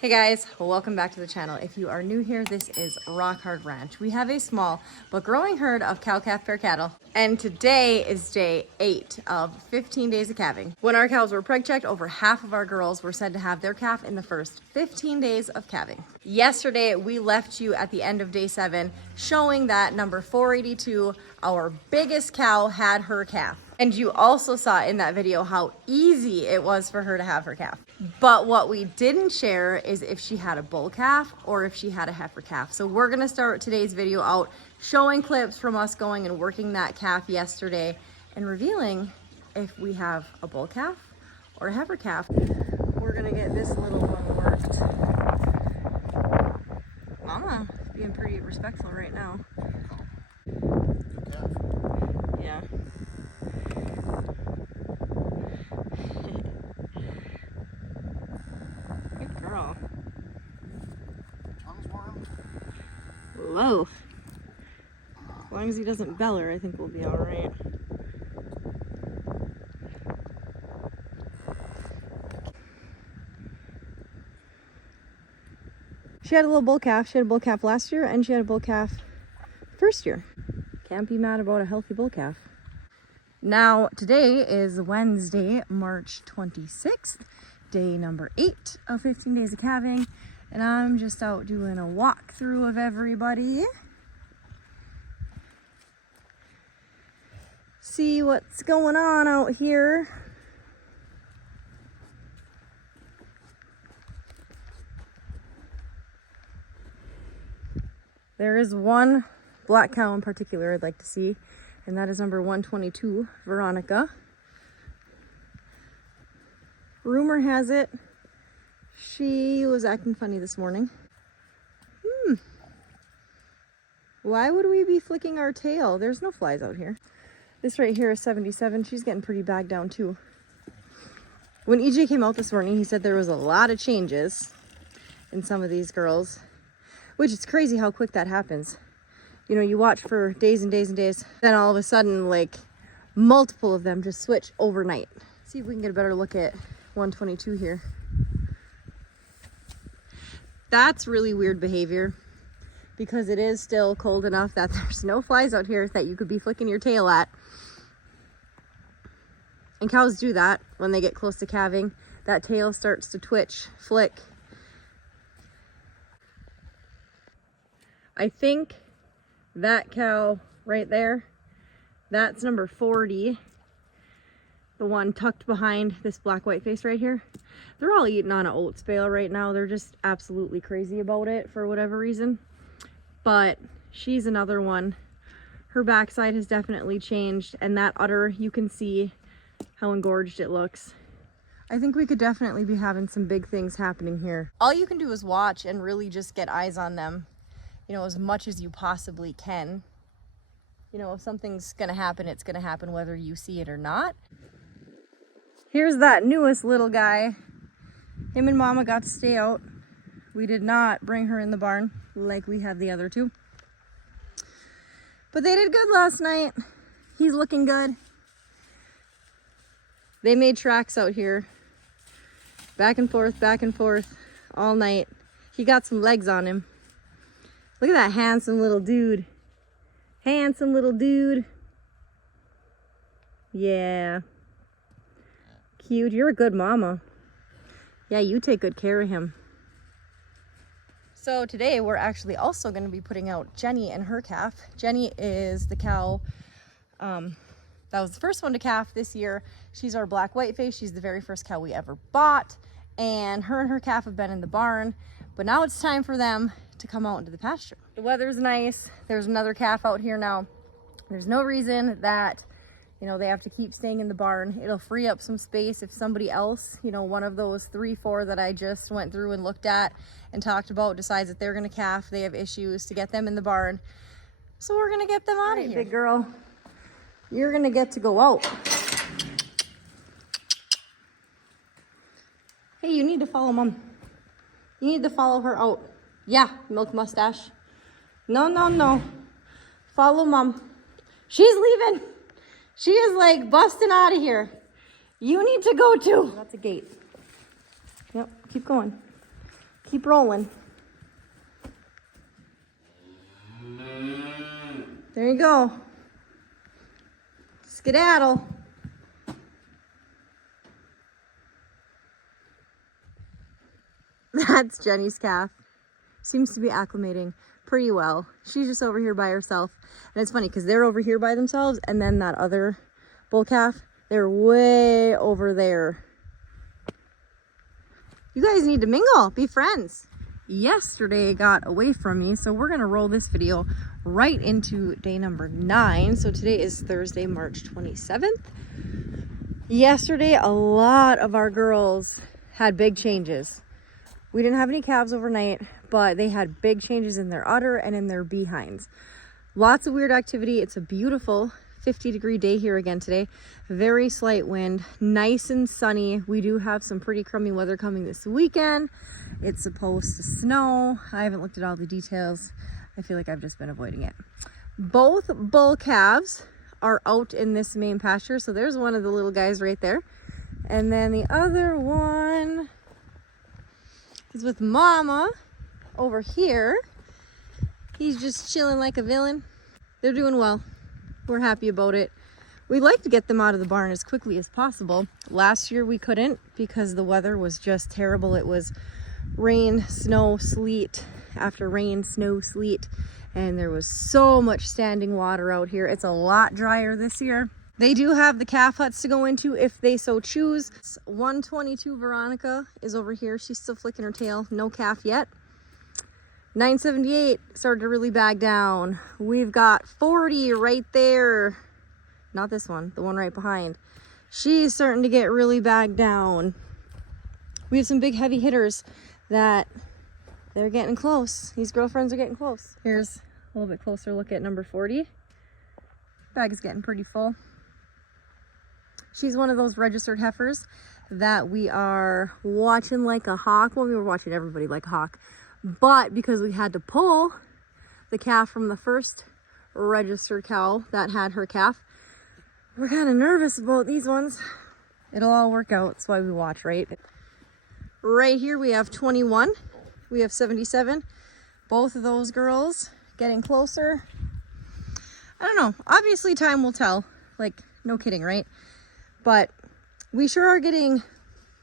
Hey guys, welcome back to the channel. If you are new here, this is Rockhardranch. We have a small but growing herd of cow-calf pair cattle, and today is day 8 of 15 days of calving. When our cows were preg checked, over half of our girls were said to have their calf in the first 15 days of calving. Yesterday, we left you at the end of day 7, showing that number 482, our biggest cow, had her calf. And you also saw in that video how easy it was for her to have her calf. But what we didn't share is if she had a bull calf or if she had a heifer calf. So we're gonna start today's video out showing clips from us going and working that calf yesterday and revealing if we have a bull calf or a heifer calf. We're gonna get this little one worked. Mama being pretty respectful right now. Yeah. Good girl. Whoa. As long as he doesn't bell her, I think we'll be all right. She had a little bull calf. She had a bull calf last year and she had a bull calf first year. Can't be mad about a healthy bull calf. Now, today is Wednesday, March 26th, day number 8 of 15 days of calving, and I'm just out doing a walkthrough of everybody. See what's going on out here. There is one black cow in particular I'd like to see, and that is number 122, Veronica. Rumor has it she was acting funny this morning. Why would we be flicking our tail? There's no flies out here. This right here is 77. She's getting pretty bagged down too. When EJ came out this morning, he said there was a lot of changes in some of these girls, which is crazy how quick that happens. You know, you watch for days and days and days, then all of a sudden, like, multiple of them just switch overnight. See if we can get a better look at 122 here. That's really weird behavior because it is still cold enough that there's no flies out here that you could be flicking your tail at. And cows do that when they get close to calving. That tail starts to twitch, flick. I think that cow right there, that's number 40. The one tucked behind this black white face right here. They're all eating on an oats bale right now. They're just absolutely crazy about it for whatever reason. But she's another one. Her backside has definitely changed, and that udder, you can see how engorged it looks. I think we could definitely be having some big things happening here. All you can do is watch and really just get eyes on them, you know, as much as you possibly can. You know, if something's gonna happen, it's gonna happen whether you see it or not. Here's that newest little guy. Him and Mama got to stay out. We did not bring her in the barn like we had the other two. But they did good last night. He's looking good. They made tracks out here. Back and forth all night. He got some legs on him. Look at that handsome little dude. Handsome little dude. Yeah. Cute. You're a good mama. Yeah, you take good care of him. So today we're actually also going to be putting out Jenny and her calf. Jenny is the cow that was the first one to calf this year. She's our black white face. She's the very first cow we ever bought, and her calf have been in the barn, but now it's time for them to come out into the pasture. The weather's nice. There's another calf out here now. There's no reason that, you know, they have to keep staying in the barn. It'll free up some space if somebody else, you know, one of those 3-4 that I just went through and looked at and talked about decides that they're gonna calf, they have issues, to get them in the barn. So we're gonna get them out of here. Big girl, you're gonna get to go out. Hey, you need to follow Mom. You need to follow her out. Yeah, milk mustache. No. Follow Mom. She's leaving. She is like busting out of here. You need to go too. That's a gate. Yep, keep going. Keep rolling. There you go. Skedaddle. That's Jenny's calf. Seems to be acclimating pretty well. She's just over here by herself. And it's funny because they're over here by themselves, and then that other bull calf, they're way over there. You guys need to mingle, be friends. Yesterday got away from me, so we're gonna roll this video right into day number 9. So today is Thursday, March 27th. Yesterday, a lot of our girls had big changes. We didn't have any calves overnight, but they had big changes in their udder and in their behinds. Lots of weird activity. It's a beautiful 50-degree day here again today. Very slight wind, nice and sunny. We do have some pretty crummy weather coming this weekend. It's supposed to snow. I haven't looked at all the details. I feel like I've just been avoiding it. Both bull calves are out in this main pasture. So there's one of the little guys right there. And then the other one is with Mama over here. He's just chilling like a villain. They're doing well. We're happy about it. We'd like to get them out of the barn as quickly as possible. Last year we couldn't because the weather was just terrible. It was rain, snow, sleet after rain, snow, sleet, and there was so much standing water out here. It's a lot drier this year. They do have the calf huts to go into if they so choose. 122 Veronica is over here. She's still flicking her tail. No calf yet. 978 started to really bag down. We've got 40 right there. Not this one, the one right behind. She's starting to get really bagged down. We have some big heavy hitters that they're getting close. These girlfriends are getting close. Here's a little bit closer look at number 40. Bag is getting pretty full. She's one of those registered heifers that we are watching like a hawk. Well, we were watching everybody like a hawk. But because we had to pull the calf from the first registered cow that had her calf, we're kind of nervous about these ones. It'll all work out. That's why we watch, right? Right here we have 21. We have 77. Both of those girls getting closer. I don't know. Obviously time will tell. Like, no kidding, right? But we sure are getting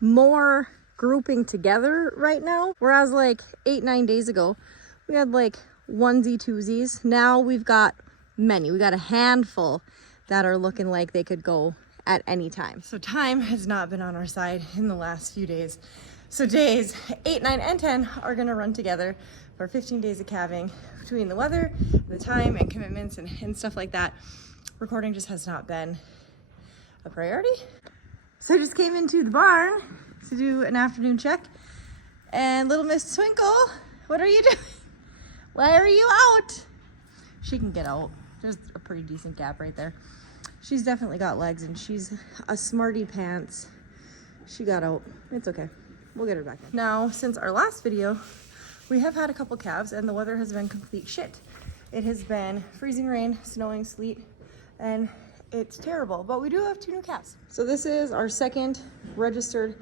more grouping together right now. Whereas like 8-9 days ago, we had like onesie twosies. Now we've got many. We got a handful that are looking like they could go at any time. So time has not been on our side in the last few days. So days 8, 9, and 10 are gonna run together for 15 days of calving. Between the weather, the time, and commitments and stuff like that, recording just has not been a priority. So I just came into the barn to do an afternoon check, and little Miss Twinkle, what are you doing? Why are you out? She can get out. There's a pretty decent gap right there. She's definitely got legs, and she's a smarty pants. She got out. It's okay. We'll get her back in. Now, since our last video, we have had a couple calves, and the weather has been complete shit. It has been freezing rain, snowing, sleet, and it's terrible, but we do have 2 new calves. So this is our second registered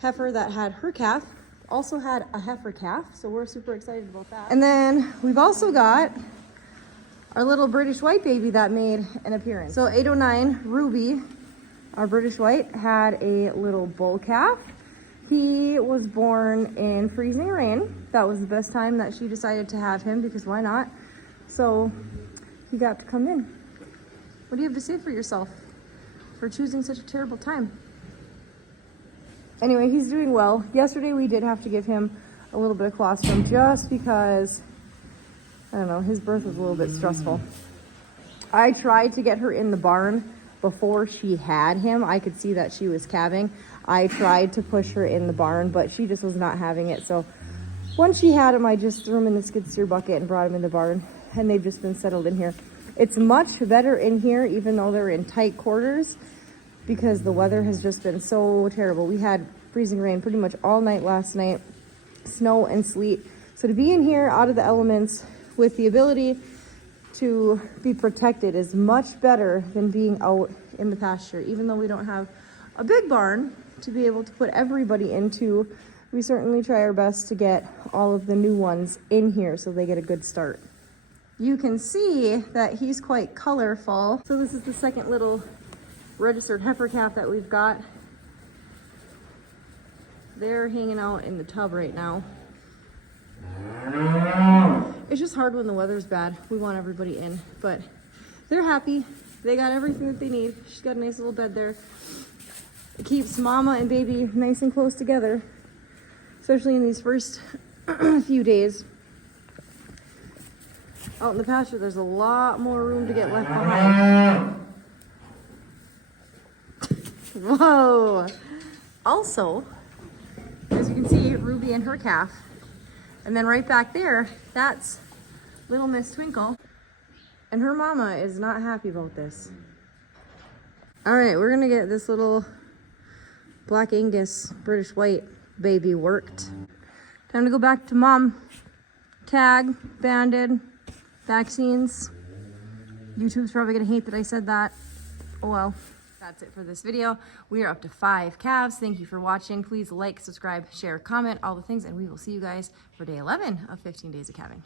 heifer that had her calf. Also had a heifer calf, so we're super excited about that. And then we've also got our little British white baby that made an appearance. So 809 Ruby, our British white, had a little bull calf. He was born in freezing rain. That was the best time that she decided to have him, because why not? So he got to come in. What do you have to say for yourself for choosing such a terrible time? Anyway, he's doing well. Yesterday we did have to give him a little bit of colostrum just because, I don't know, his birth was a little bit stressful. I tried to get her in the barn before she had him. I could see that she was calving. I tried to push her in the barn, but she just was not having it. So once she had him, I just threw him in the skid steer bucket and brought him in the barn, and they've just been settled in here. It's much better in here, even though they're in tight quarters, because the weather has just been so terrible. We had freezing rain pretty much all night last night, snow and sleet. So to be in here out of the elements with the ability to be protected is much better than being out in the pasture, even though we don't have a big barn to be able to put everybody into we certainly try our best to get all of the new ones in here so they get a good start. You can see that he's quite colorful. So this is the second little registered heifer calf that we've got. They're hanging out in the tub right now. It's just hard when the weather's bad. We want everybody in, but they're happy. They got everything that they need. She's got a nice little bed there. It keeps mama and baby nice and close together, especially in these first few days. Out in the pasture, there's a lot more room to get left behind. Whoa! Also, as you can see, Ruby and her calf. And then right back there, that's little Miss Twinkle. And her mama is not happy about this. All right, we're gonna get this little Black Angus British White baby worked. Time to go back to mom. Tag, banded, vaccines. YouTube's probably gonna hate that I said that. Oh well. That's it for this video. We are up to 5 calves. Thank you for watching. Please like, subscribe, share, comment, all the things, and we will see you guys for day 11 of 15 days of calving.